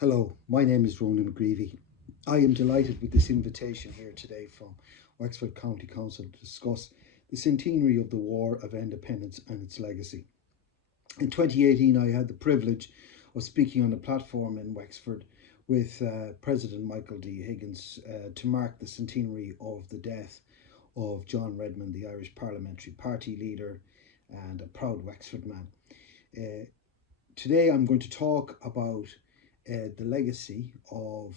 Hello, my name is Ronan McGreevy. I am delighted with this invitation here today from Wexford County Council to discuss the centenary of the War of Independence and its legacy. In 2018, I had the privilege of speaking on a platform in Wexford with President Michael D. Higgins to mark the centenary of the death of John Redmond, the Irish Parliamentary Party leader and a proud Wexford man. Today I'm going to talk about the legacy of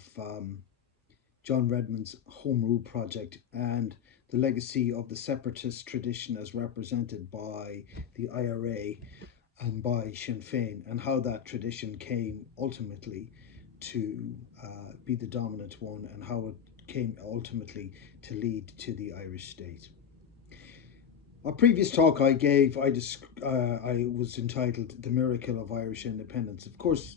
John Redmond's Home Rule project and the legacy of the separatist tradition as represented by the IRA and by Sinn Féin, and how that tradition came ultimately to be the dominant one, and how it came ultimately to lead to the Irish state. A previous talk I gave, I was entitled "The Miracle of Irish Independence." Of course,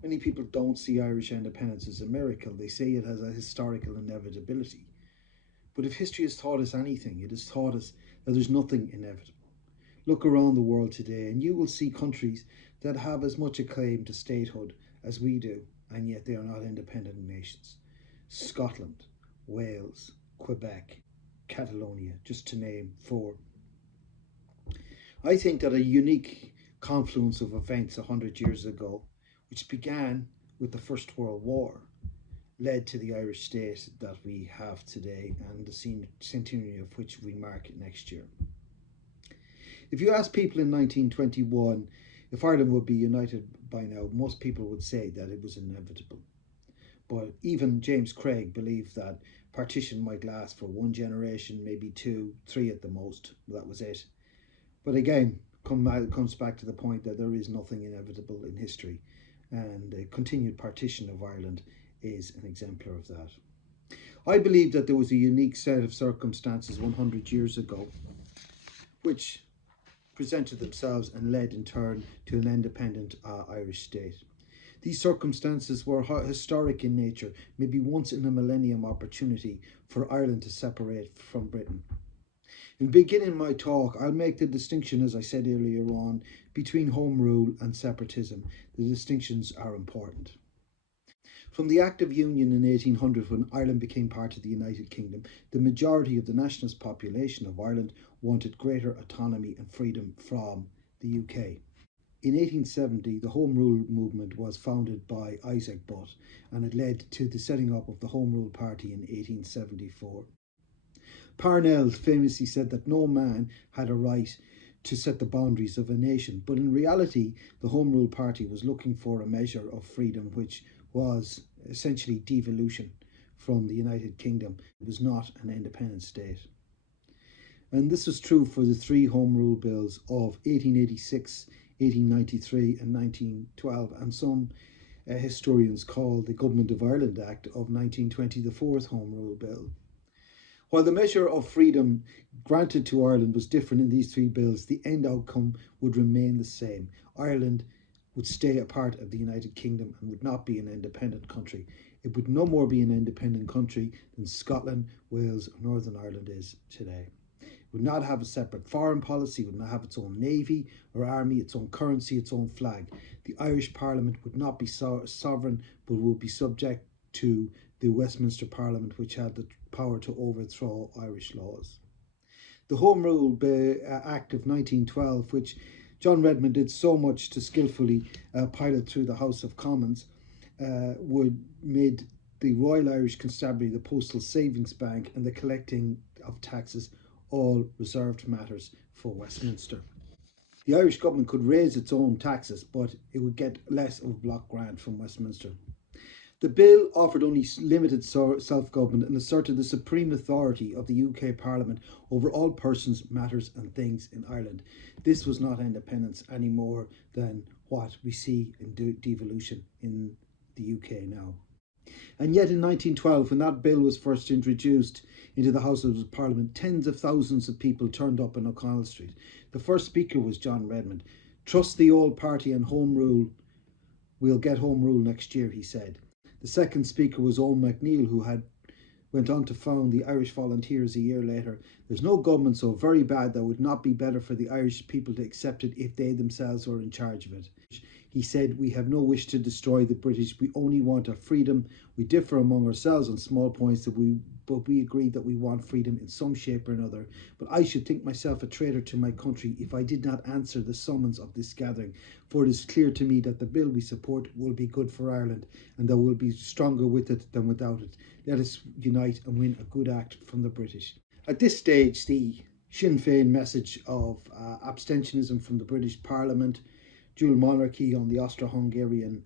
many people don't see Irish independence as a miracle. They see it as a historical inevitability. But if history has taught us anything, it has taught us that there's nothing inevitable. Look around the world today and you will see countries that have as much a claim to statehood as we do, and yet they are not independent nations. Scotland, Wales, Quebec, Catalonia, just to name four. I think that a unique confluence of events 100 years ago, which began with the First World War, led to the Irish state that we have today and the centenary of which we mark next year. If you ask people in 1921 if Ireland would be united by now, most people would say that it was inevitable. But even James Craig believed that partition might last for one generation, maybe two, three at the most. That was it. But again, it comes back to the point that there is nothing inevitable in history, and the continued partition of Ireland is an exemplar of that. I believe that there was a unique set of circumstances 100 years ago which presented themselves and led in turn to an independent Irish state. These circumstances were historic in nature, maybe once in a millennium opportunity for Ireland to separate from Britain. In beginning my talk, I'll make the distinction, as I said earlier on, between Home Rule and separatism. The distinctions are important. From the Act of Union in 1800, when Ireland became part of the United Kingdom, the majority of the nationalist population of Ireland wanted greater autonomy and freedom from the UK. In 1870, the Home Rule movement was founded by Isaac Butt, and it led to the setting up of the Home Rule Party in 1874. Parnell famously said that no man had a right to set the boundaries of a nation, but in reality the Home Rule Party was looking for a measure of freedom which was essentially devolution from the United Kingdom. It was not an independent state. And this was true for the three Home Rule bills of 1886, 1893 and 1912, and some historians call the Government of Ireland Act of 1920 the fourth Home Rule Bill. While the measure of freedom granted to Ireland was different in these three bills, the end outcome would remain the same. Ireland would stay a part of the United Kingdom and would not be an independent country. It would no more be an independent country than Scotland, Wales, or Northern Ireland is today. It would not have a separate foreign policy, it would not have its own navy or army, its own currency, its own flag. The Irish Parliament would not be sovereign, but would be subject to the Westminster Parliament, which had the power to overthrow Irish laws. The Home Rule Act of 1912, which John Redmond did so much to skillfully pilot through the House of Commons, made the Royal Irish Constabulary, the Postal Savings Bank, and the collecting of taxes all reserved matters for Westminster. The Irish government could raise its own taxes, but it would get less of a block grant from Westminster. The bill offered only limited self-government and asserted the supreme authority of the UK Parliament over all persons, matters and things in Ireland. This was not independence any more than what we see in devolution in the UK now. And yet in 1912, when that bill was first introduced into the House of Parliament, tens of thousands of people turned up in O'Connell Street. The first speaker was John Redmond. "Trust the old party and Home Rule. We'll get Home Rule next year," he said. The second speaker was Owen McNeill, who went on to found the Irish Volunteers a year later. "There's no government so very bad that would not be better for the Irish people to accept it if they themselves were in charge of it." He said, "We have no wish to destroy the British. We only want our freedom. We differ among ourselves on small points, but we agree that we want freedom in some shape or another. But I should think myself a traitor to my country if I did not answer the summons of this gathering. For it is clear to me that the bill we support will be good for Ireland, and that we'll be stronger with it than without it. Let us unite and win a good act from the British." At this stage, the Sinn Féin message of abstentionism from the British Parliament, dual monarchy on the Austro-Hungarian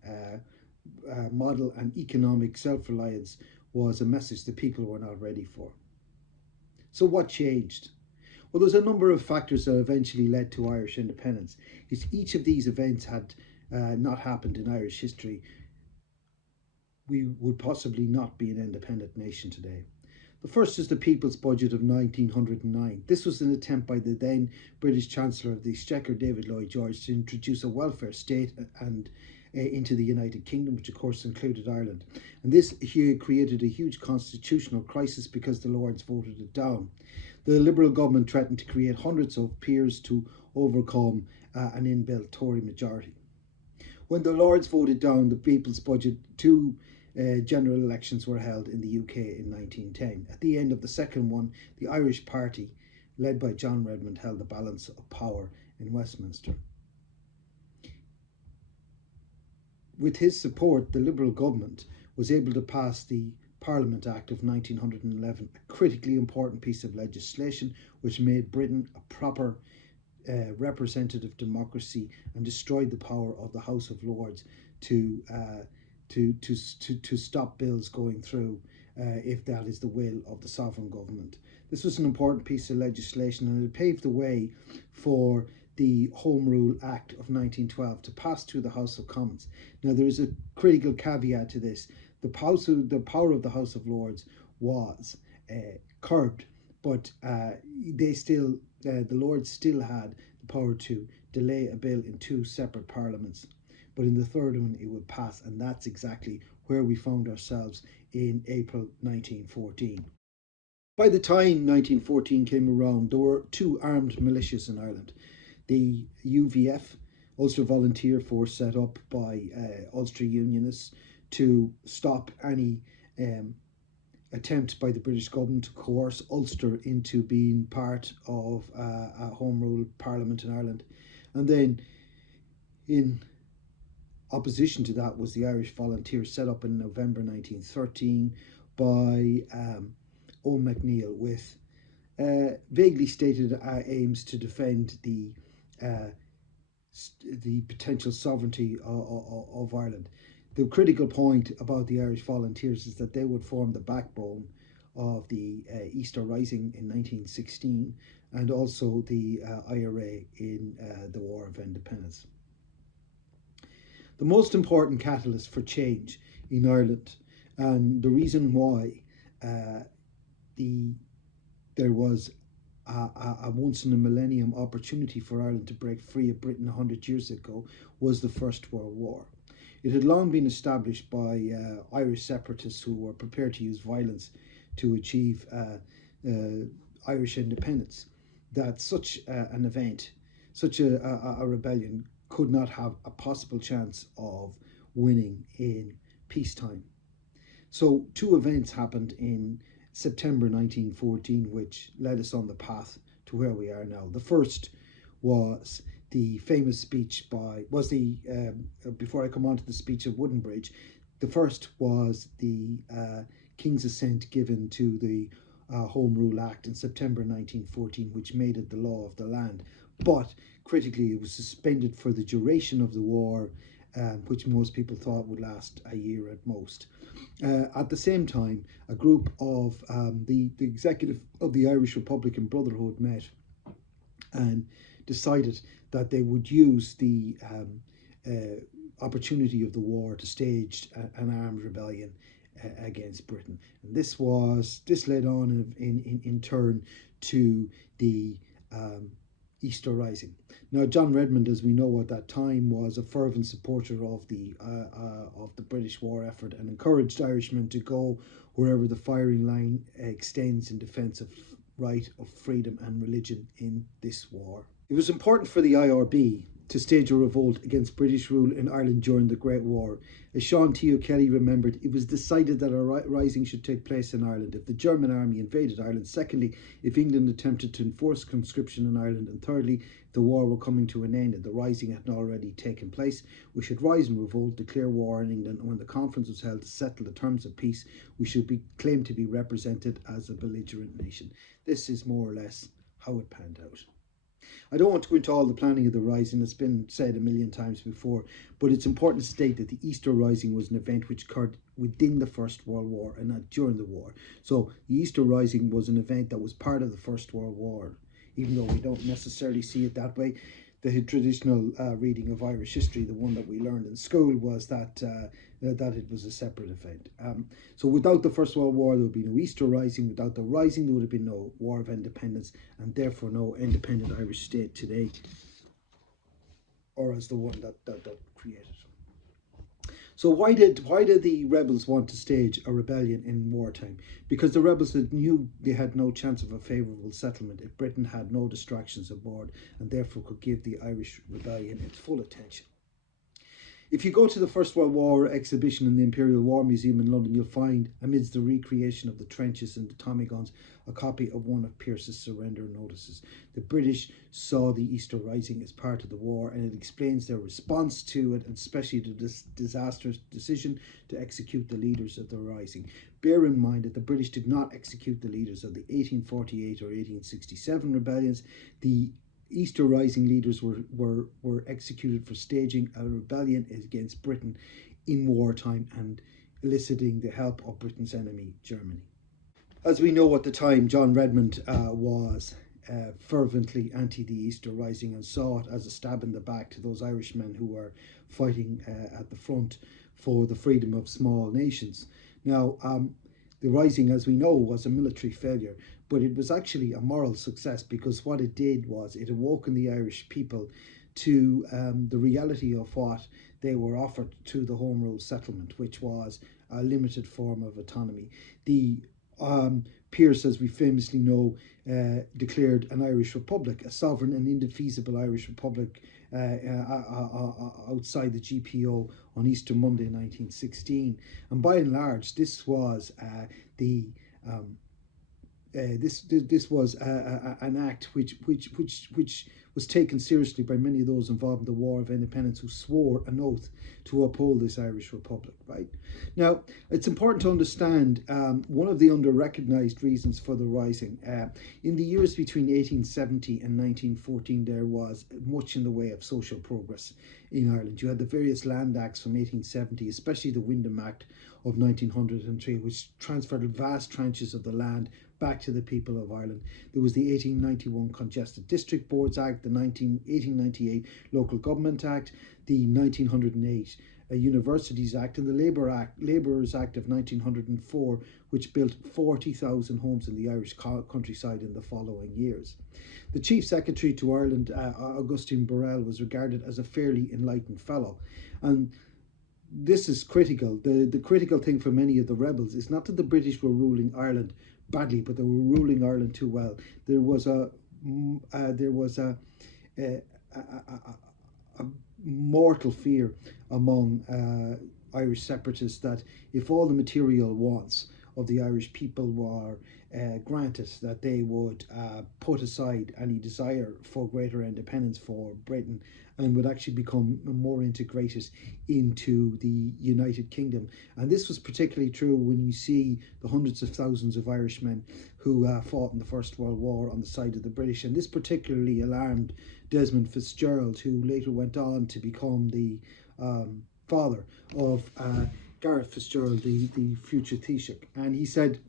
model, and economic self-reliance was a message that people were not ready for. So what changed? Well, there's a number of factors that eventually led to Irish independence. If each of these events had not happened in Irish history, we would possibly not be an independent nation today. The first is the People's Budget of 1909. This was an attempt by the then British Chancellor of the Exchequer, David Lloyd George, to introduce a welfare state and into the United Kingdom, which of course included Ireland. And this created a huge constitutional crisis because the Lords voted it down. The Liberal government threatened to create hundreds of peers to overcome an inbuilt Tory majority. When the Lords voted down the People's Budget, two general elections were held in the UK in 1910. At the end of the second one, the Irish Party, led by John Redmond, held the balance of power in Westminster. With his support, the Liberal government was able to pass the Parliament Act of 1911, a critically important piece of legislation which made Britain a proper representative democracy and destroyed the power of the House of Lords to stop bills going through if that is the will of the sovereign government. This was an important piece of legislation, and it paved the way for the Home Rule Act of 1912 to pass through the House of Commons. Now, there is a critical caveat to this. The power of the House of Lords was curbed, but the Lords still had the power to delay a bill in two separate parliaments. But in the third one, it would pass, and that's exactly where we found ourselves in April 1914. By the time 1914 came around, there were two armed militias in Ireland. The UVF, Ulster Volunteer Force, set up by Ulster Unionists to stop any attempt by the British government to coerce Ulster into being part of a Home Rule Parliament in Ireland. And then in opposition to that was the Irish Volunteers, set up in November 1913 by Owen MacNeill, with vaguely stated aims to defend the potential sovereignty of Ireland. The critical point about the Irish Volunteers is that they would form the backbone of the Easter Rising in 1916 and also the IRA in the War of Independence. The most important catalyst for change in Ireland, and the reason why there was a once in a millennium opportunity for Ireland to break free of Britain 100 years ago, was the First World War. It had long been established by Irish separatists who were prepared to use violence to achieve Irish independence, that such an event, such a rebellion, could not have a possible chance of winning in peacetime. So two events happened in September 1914 which led us on the path to where we are now. The first was the famous speech before I come on to the speech of Woodenbridge, the first was the King's assent given to the Home Rule Act in September 1914, which made it the law of the land. But critically, it was suspended for the duration of the war, which most people thought would last a year at most. At the same time, a group of the executive of the Irish Republican Brotherhood met and decided that they would use the opportunity of the war to stage an armed rebellion against Britain. And this led on in turn to the Easter Rising. Now, John Redmond, as we know at that time, was a fervent supporter of the British war effort and encouraged Irishmen to go wherever the firing line extends in defence of right of freedom and religion in this war. It was important for the IRB to stage a revolt against British rule in Ireland during the Great War. As Sean T. O'Kelly remembered, it was decided that a rising should take place in Ireland if the German army invaded Ireland. Secondly, if England attempted to enforce conscription in Ireland. And thirdly, if the war were coming to an end and the rising had not already taken place, we should rise in revolt, declare war in England, and when the conference was held to settle the terms of peace, we should be claimed to be represented as a belligerent nation. This is more or less how it panned out. I don't want to go into all the planning of the Rising, it's been said a million times before, but it's important to state that the Easter Rising was an event which occurred within the First World War and not during the war. So the Easter Rising was an event that was part of the First World War, even though we don't necessarily see it that way. The traditional reading of Irish history, the one that we learned in school, was that it was a separate event. So without the First World War, there would be no Easter Rising. Without the Rising, there would have been no War of Independence, and therefore no independent Irish state today, or as the one that created. So why did the rebels want to stage a rebellion in wartime? Because the rebels knew they had no chance of a favourable settlement if Britain had no distractions aboard, and therefore could give the Irish rebellion its full attention. If you go to the First World War exhibition in the Imperial War Museum in London, you'll find, amidst the recreation of the trenches and the Tommy guns, a copy of one of Pearse's surrender notices. The British saw the Easter Rising as part of the war, and it explains their response to it, and especially the disastrous decision to execute the leaders of the Rising. Bear in mind that the British did not execute the leaders of the 1848 or 1867 rebellions. The Easter Rising leaders were executed for staging a rebellion against Britain in wartime and eliciting the help of Britain's enemy, Germany. As we know at the time, John Redmond was fervently anti the Easter Rising and saw it as a stab in the back to those Irishmen who were fighting at the front for the freedom of small nations. Now, the Rising, as we know, was a military failure, but it was actually a moral success, because what it did was it awoken the Irish people to the reality of what they were offered to the Home Rule settlement, which was a limited form of autonomy. The Pearse, as we famously know, declared an Irish Republic, a sovereign and indefeasible Irish Republic outside the GPO on Easter Monday 1916. And by and large, this was this was an act which was taken seriously by many of those involved in the War of Independence, who swore an oath to uphold this Irish Republic. Right now, it's important to understand one of the under-recognised reasons for the Rising. In the years between 1870 and 1914, there was much in the way of social progress in Ireland. You had the various land acts from 1870, especially the Windham Act of 1903, which transferred vast tranches of the land back to the people of Ireland. There was the 1891 Congested District Boards Act, the 1898 Local Government Act, the 1908 Universities Act, and the Labourers Act of 1904, which built 40,000 homes in the Irish countryside in the following years. The Chief Secretary to Ireland, Augustine Burrell, was regarded as a fairly enlightened fellow, and this is critical. The critical thing for many of the rebels is not that the British were ruling Ireland badly, but they were ruling Ireland too well. There was a mortal fear among Irish separatists that if all the material wants of the Irish people were granted, that they would put aside any desire for greater independence for Britain and would actually become more integrated into the United Kingdom. And this was particularly true when you see the hundreds of thousands of Irishmen who fought in the First World War on the side of the British. And this particularly alarmed Desmond Fitzgerald, who later went on to become the father of Gareth Fitzgerald, the future Taoiseach. And he said,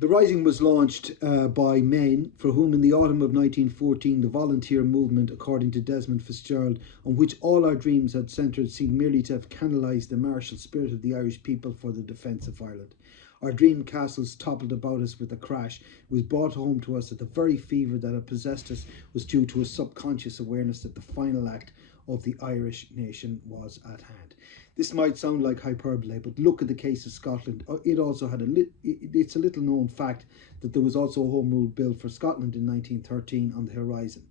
"The Rising was launched by men for whom in the autumn of 1914 the volunteer movement, according to Desmond Fitzgerald, on which all our dreams had centred, seemed merely to have canalised the martial spirit of the Irish people for the defence of Ireland. Our dream castles toppled about us with a crash. It was brought home to us that the very fever that had possessed us was due to a subconscious awareness that the final act of the Irish nation was at hand." This might sound like hyperbole, but look at the case of Scotland. It also had it's a little known fact that there was also a Home Rule Bill for Scotland in 1913 on the horizon.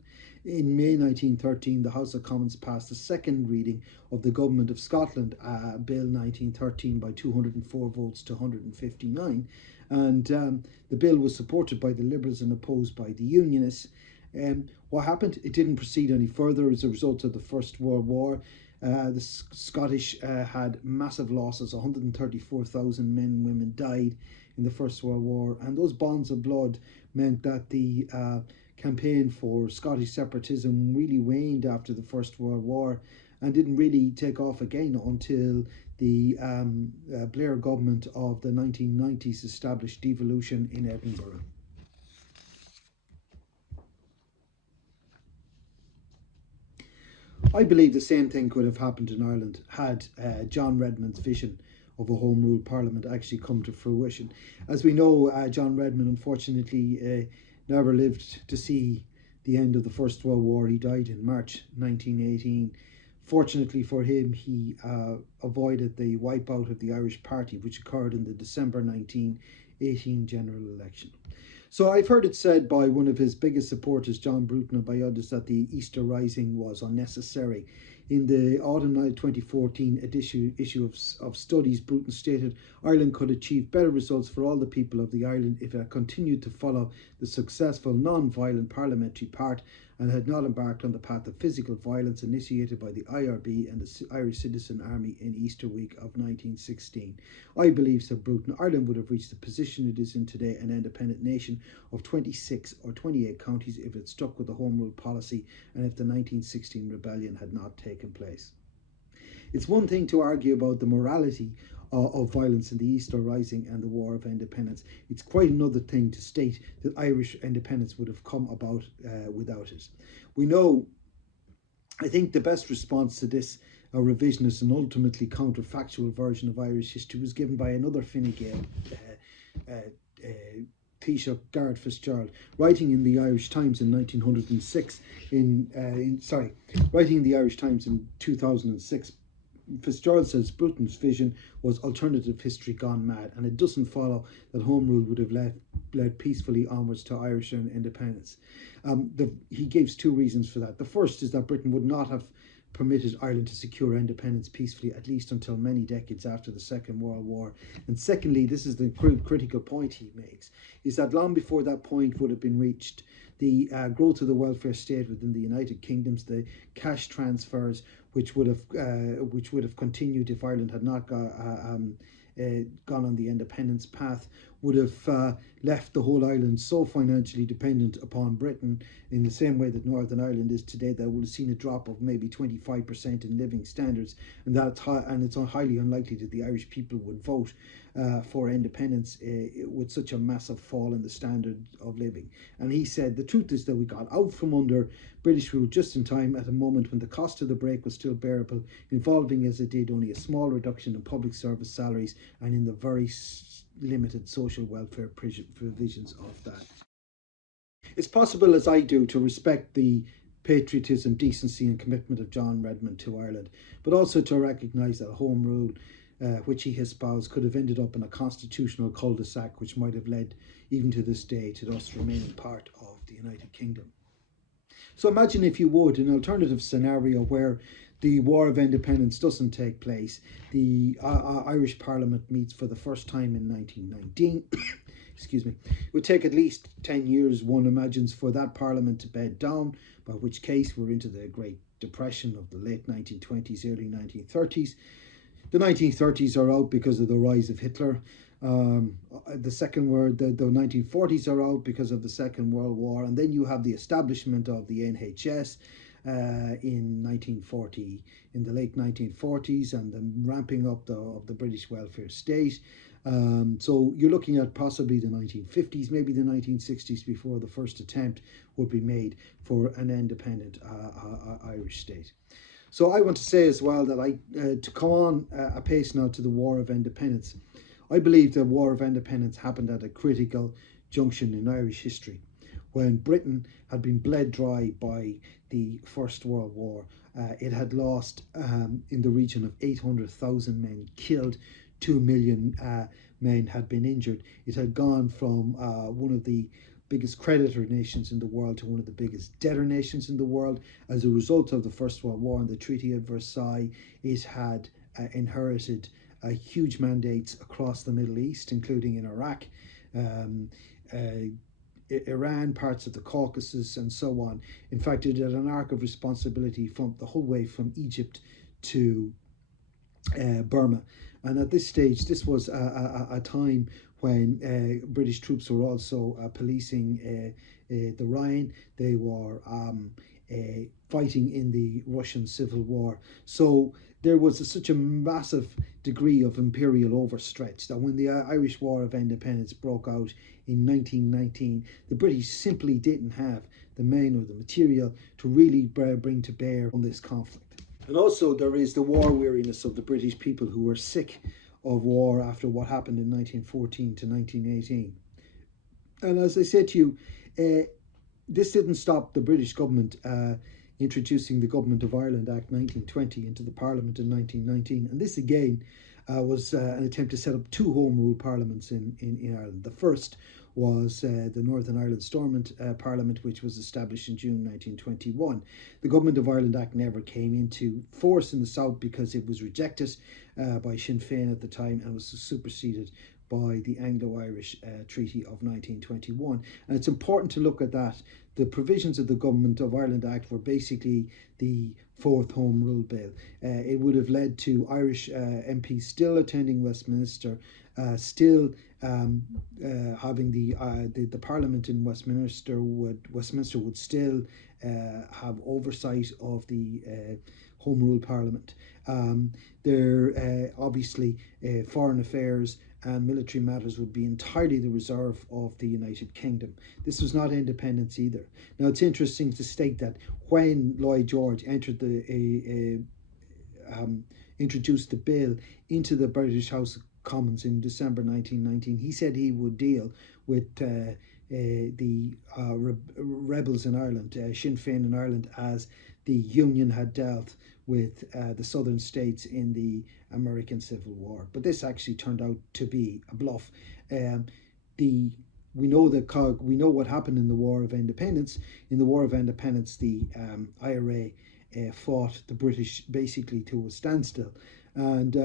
In May 1913, the House of Commons passed the second reading of the Government of Scotland Bill 1913 by 204 votes to 159, and the bill was supported by the Liberals and opposed by the Unionists. What happened? It didn't proceed any further as a result of the First World War. The Scottish had massive losses. 134,000 men and women died in the First World War, and those bonds of blood meant that the campaign for Scottish separatism really waned after the First World War and didn't really take off again until the Blair government of the 1990s established devolution in Edinburgh. I believe the same thing could have happened in Ireland had John Redmond's vision of a Home Rule Parliament actually come to fruition. As we know, John Redmond unfortunately never lived to see the end of the First World War. He died in March 1918. Fortunately for him, he avoided the wipeout of the Irish Party, which occurred in the December 1918 general election. So I've heard it said by one of his biggest supporters, John Bruton, and by others that the Easter Rising was unnecessary. In the autumn 2014 issue of Studies, Bruton stated Ireland could achieve better results for all the people of the island if it continued to follow the successful non-violent parliamentary path and had not embarked on the path of physical violence initiated by the IRB and the Irish Citizen Army in Easter week of 1916. I believe, said Bruton, Ireland would have reached the position it is in today, an independent nation of 26 or 28 counties, if it stuck with the Home Rule policy and if the 1916 rebellion had not taken place. It's one thing to argue about the morality of violence in the Easter Rising and the War of Independence. It's quite another thing to state that Irish independence would have come about without it. We know, I think the best response to this revisionist and ultimately counterfactual version of Irish history was given by another Fine Gael, Taoiseach Garret Fitzgerald, writing in the Irish Times in 1906. Writing in the Irish Times in 2006. Fitzgerald says Bruton's vision was alternative history gone mad, and it doesn't follow that Home Rule would have led peacefully onwards to Irish independence. He gives two reasons for that. The first is that Britain would not have permitted Ireland to secure independence peacefully, at least until many decades after the Second World War. And secondly, this is the critical point he makes, is that long before that point would have been reached, the growth of the welfare state within the United Kingdoms, the cash transfers, which would have continued if Ireland had not gone on the independence path, would have left the whole island so financially dependent upon Britain, in the same way that Northern Ireland is today, that would have seen a drop of maybe 25% in living standards, and it's highly unlikely that the Irish people would vote for independence with such a massive fall in the standard of living. And he said the truth is that we got out from under British rule just in time, at a moment when the cost of the break was still bearable, involving as it did only a small reduction in public service salaries and in the very limited social welfare provisions of that. It's possible, as I do, to respect the patriotism, decency and commitment of John Redmond to Ireland, but also to recognise that Home Rule, which he espoused, could have ended up in a constitutional cul-de-sac, which might have led, even to this day, to us remaining part of the United Kingdom. So imagine, if you would, an alternative scenario where the War of Independence doesn't take place. The Irish Parliament meets for the first time in 1919. Excuse me. It would take at least 10 years, one imagines, for that Parliament to bed down, by which case we're into the Great Depression of the late 1920s, early 1930s. The 1930s are out because of the rise of Hitler. The 1940s are out because of the Second World War, and then you have the establishment of the NHS in the late 1940s, and the ramping up of the British welfare state. So you're looking at possibly the 1950s, maybe the 1960s, before the first attempt would be made for an independent Irish state. So I want to say as well that to come on apace now to the War of Independence, I believe the War of Independence happened at a critical junction in Irish history, when Britain had been bled dry by the First World War. It had lost in the region of 800,000 men killed, 2 million men had been injured. It had gone from one of the biggest creditor nations in the world to one of the biggest debtor nations in the world. As a result of the First World War and the Treaty of Versailles, it had inherited huge mandates across the Middle East, including in Iraq, um, Iran, parts of the Caucasus, and so on. In fact, it had an arc of responsibility from the whole way from Egypt to Burma. And at this stage, this was a time when British troops were also policing the Rhine. They were fighting in the Russian Civil War. So there was such a massive degree of imperial overstretch that when the Irish War of Independence broke out in 1919, the British simply didn't have the men or the material to really bring to bear on this conflict. And also, there is the war weariness of the British people who were sick of war after what happened in 1914 to 1918. And as I said to you, this didn't stop the British government introducing the Government of Ireland Act 1920 into the Parliament in 1919. And this again was an attempt to set up two Home Rule parliaments in Ireland. The first was the Northern Ireland Stormont Parliament, which was established in June 1921. The Government of Ireland Act never came into force in the South because it was rejected by Sinn Féin at the time and was superseded by the Anglo-Irish Treaty of 1921. And it's important to look at that. The provisions of the Government of Ireland Act were basically the fourth Home Rule Bill. It would have led to Irish MPs still attending Westminster, still having the Parliament in Westminster would still have oversight of the Home Rule Parliament. There obviously foreign affairs and military matters would be entirely the reserve of the United Kingdom. This was not independence either. Now, it's interesting to state that when Lloyd George introduced the bill into the British House of Commons in December 1919, he said he would deal with the rebels in Ireland, Sinn Féin in Ireland, as the Union had dealt with the southern states in the American Civil War. But this actually turned out to be a bluff. We know what happened in the War of Independence. In the War of Independence, the IRA fought the British basically to a standstill. And,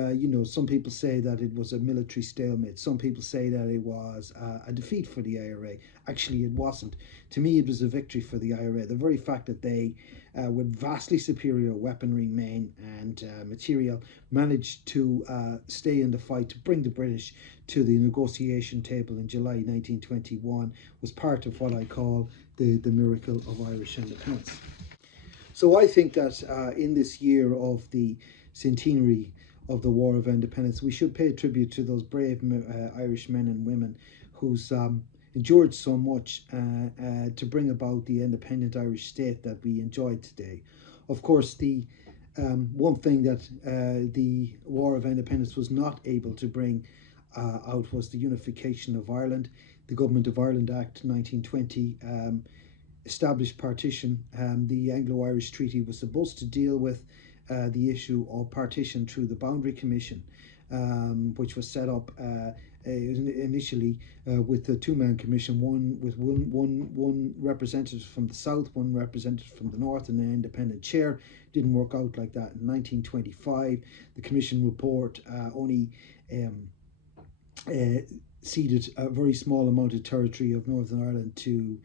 some people say that it was a military stalemate. Some people say that it was a defeat for the IRA. Actually, it wasn't. To me, it was a victory for the IRA. The very fact that they, with vastly superior weaponry, men, and material, managed to stay in the fight to bring the British to the negotiation table in July 1921 was part of what I call the miracle of Irish independence. So I think that in this year of the centenary of the War of Independence, we should pay tribute to those brave Irish men and women who's endured so much to bring about the independent Irish state that we enjoy today. Of course, the one thing that the War of Independence was not able to bring out was the unification of Ireland. The Government of Ireland Act 1920 established partition. The Anglo-Irish Treaty was supposed to deal with the issue of partition through the Boundary Commission, which was set up initially with a two-man commission, one with one representative from the south, one representative from the north, and an independent chair. Didn't work out like that. In 1925, the commission report only ceded a very small amount of territory of Northern Ireland to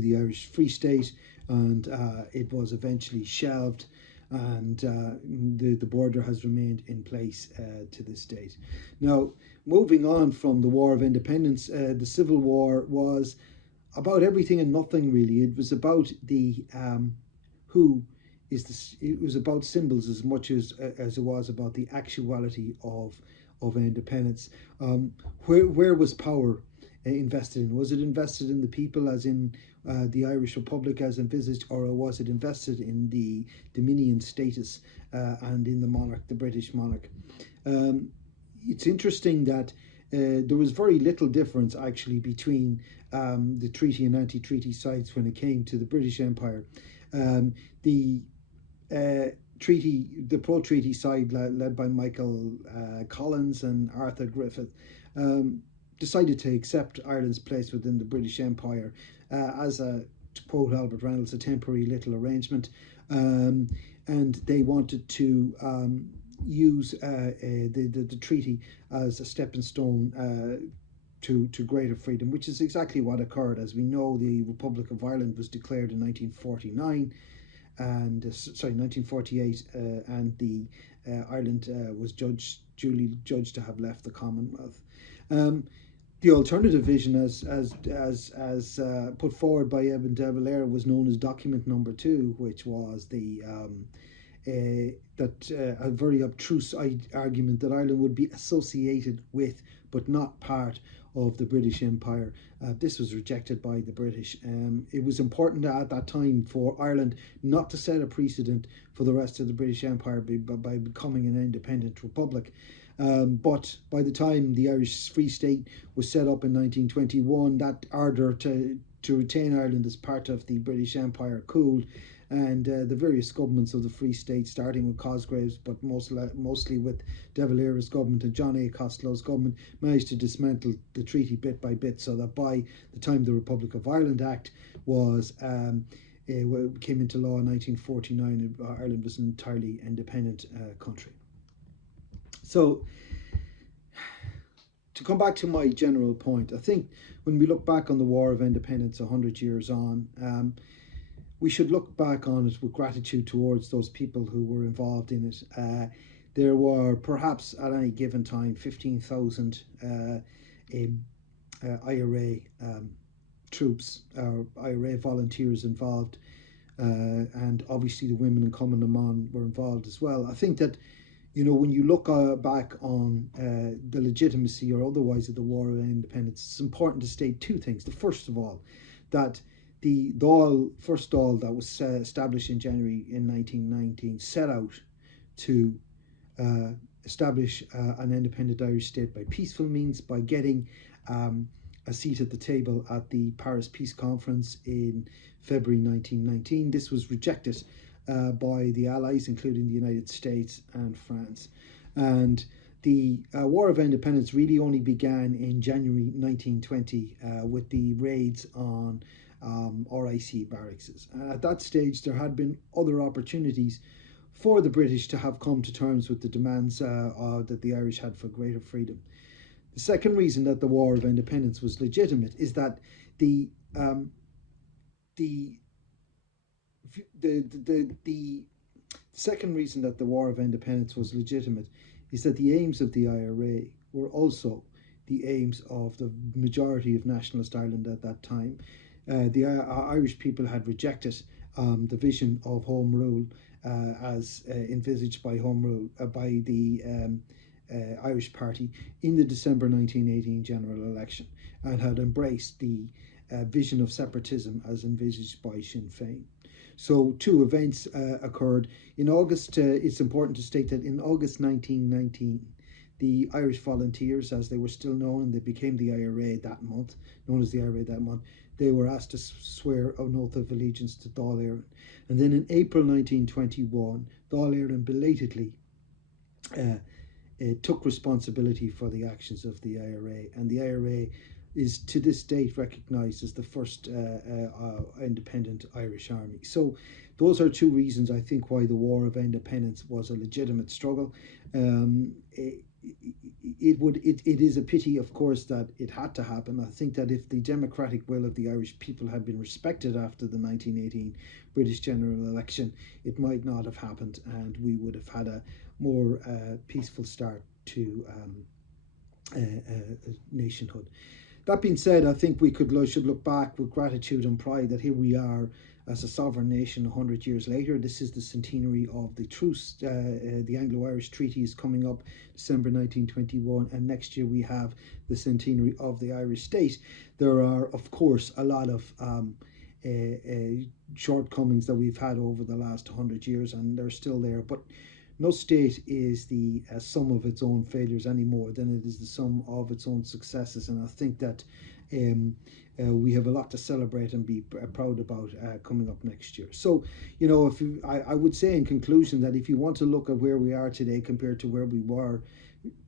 the Irish Free State, and it was eventually shelved, and the border has remained in place to this date. Now, moving on from the War of Independence, the Civil War was about everything and nothing really. It was about the it was about symbols as much as it was about the actuality of independence. Where was power invested in? Was it invested in the people, as in the Irish Republic as envisaged, or was it invested in the dominion status and in the monarch, the British monarch? It's interesting that there was very little difference actually between the treaty and anti-treaty sides when it came to the British Empire. The pro-treaty side, led by Michael Collins and Arthur Griffith, decided to accept Ireland's place within the British Empire as a, to quote Albert Reynolds, a temporary little arrangement, um, and they wanted to use the treaty as a stepping stone to greater freedom, which is exactly what occurred. As we know, the Republic of Ireland was declared in 1949, and 1948, and the Ireland was duly judged to have left the Commonwealth. Um, the alternative vision, as put forward by Eben de Valera, was known as Document Number Two, which was the a very abstruse argument that Ireland would be associated with, but not part of the British Empire. This was rejected by the British. It was important at that time for Ireland not to set a precedent for the rest of the British Empire by becoming an independent republic. But by the time the Irish Free State was set up in 1921, that ardour to retain Ireland as part of the British Empire cooled, and the various governments of the Free State, starting with Cosgrave's, but mostly with De Valera's government and John A. Costello's government, managed to dismantle the treaty bit by bit, so that by the time the Republic of Ireland Act was came into law in 1949, Ireland was an entirely independent country. So, to come back to my general point, I think when we look back on the War of Independence 100 years on, we should look back on it with gratitude towards those people who were involved in it. There were perhaps at any given time 15,000 IRA troops, IRA volunteers involved, and obviously the women in Common Amon were involved as well. I think that, you know, when you look back on the legitimacy or otherwise of the War of Independence, it's important to state two things. The first of all, that the first Dáil that was established in January in 1919 set out to establish an independent Irish state by peaceful means, by getting a seat at the table at the Paris Peace Conference in February 1919. This was rejected by the Allies, including the United States and France. And the War of Independence really only began in January 1920 with the raids on RIC barracks. At that stage, there had been other opportunities for the British to have come to terms with the demands that the Irish had for greater freedom. The second reason that the War of Independence was legitimate is that the second reason that the War of Independence was legitimate is that the aims of the IRA were also the aims of the majority of nationalist Ireland at that time. The Irish people had rejected the vision of Home Rule as envisaged by by the Irish Party in the December 1918 general election, and had embraced the vision of separatism as envisaged by Sinn Féin. So two events occurred. In August, it's important to state that in August 1919, the Irish Volunteers, as they were still known, and they became the IRA that month, known as the IRA that month, they were asked to swear an oath of allegiance to Dáil Éireann. And then in April 1921, Dáil Éireann belatedly took responsibility for the actions of the IRA, and the IRA is to this date recognised as the first independent Irish army. So those are two reasons, I think, why the War of Independence was a legitimate struggle. It is a pity, of course, that it had to happen. I think that if the democratic will of the Irish people had been respected after the 1918 British general election, it might not have happened, and we would have had a more peaceful start to nationhood. That being said, I think we should look back with gratitude and pride that here we are as a sovereign nation 100 years later. This is the centenary of the truce. The Anglo-Irish Treaty is coming up December 1921, and next year we have the centenary of the Irish state. There are, of course, a lot of shortcomings that we've had over the last 100 years, and they're still there, but no state is the sum of its own failures any more than it is the sum of its own successes. And I think that we have a lot to celebrate and be proud about coming up next year. So, you know, I would say in conclusion that if you want to look at where we are today compared to where we were,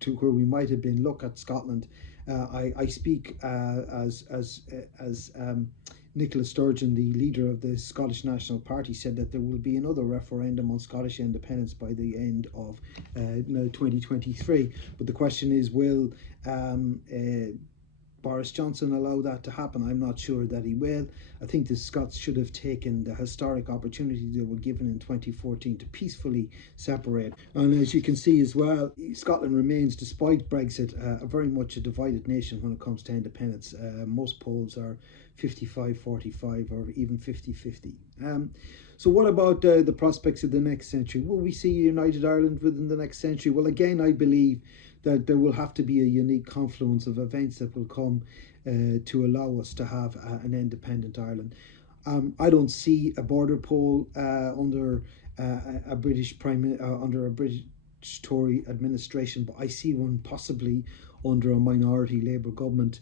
to where we might have been, look at Scotland. I speak as Nicola Sturgeon, the leader of the Scottish National Party, said that there will be another referendum on Scottish independence by the end of 2023. But the question is, will Boris Johnson allow that to happen? I'm not sure that he will. I think the Scots should have taken the historic opportunity they were given in 2014 to peacefully separate. And as you can see as well, Scotland remains, despite Brexit, very much a divided nation when it comes to independence. Most polls are 55-45 or even 50-50. So what about the prospects of the next century? Will we see a united Ireland within the next century? Well, again, I believe that there will have to be a unique confluence of events that will come to allow us to have an independent Ireland. I don't see a border poll under a British under a British Tory administration, but I see one possibly under a minority Labour government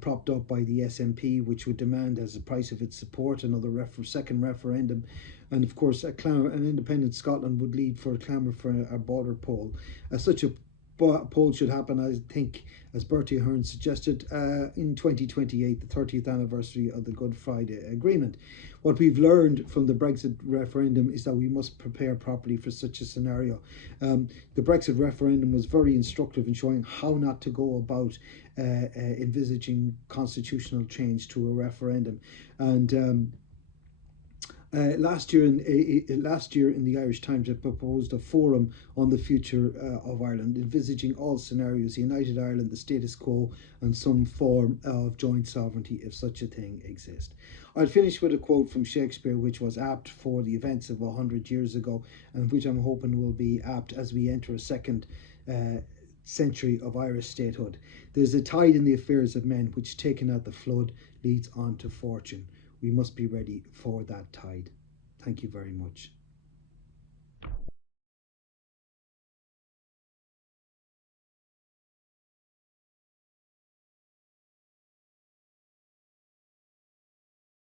propped up by the SNP, which would demand as a price of its support another second referendum. And of course, an independent Scotland would lead for a clamour for a border poll. Such a poll should happen, I think, as Bertie Ahern suggested, in 2028, the 30th anniversary of the Good Friday Agreement. What we've learned from the Brexit referendum is that we must prepare properly for such a scenario. The Brexit referendum was very instructive in showing how not to go about envisaging constitutional change to a referendum. And last year in the Irish Times, it proposed a forum on the future of Ireland, envisaging all scenarios: United Ireland, the status quo, and some form of joint sovereignty if such a thing exists. I'll finish with a quote from Shakespeare, which was apt for the events of 100 years ago, and which I'm hoping will be apt as we enter a second century of Irish statehood. There's a tide in the affairs of men which, taken at the flood, leads on to fortune. We must be ready for that tide. Thank you very much.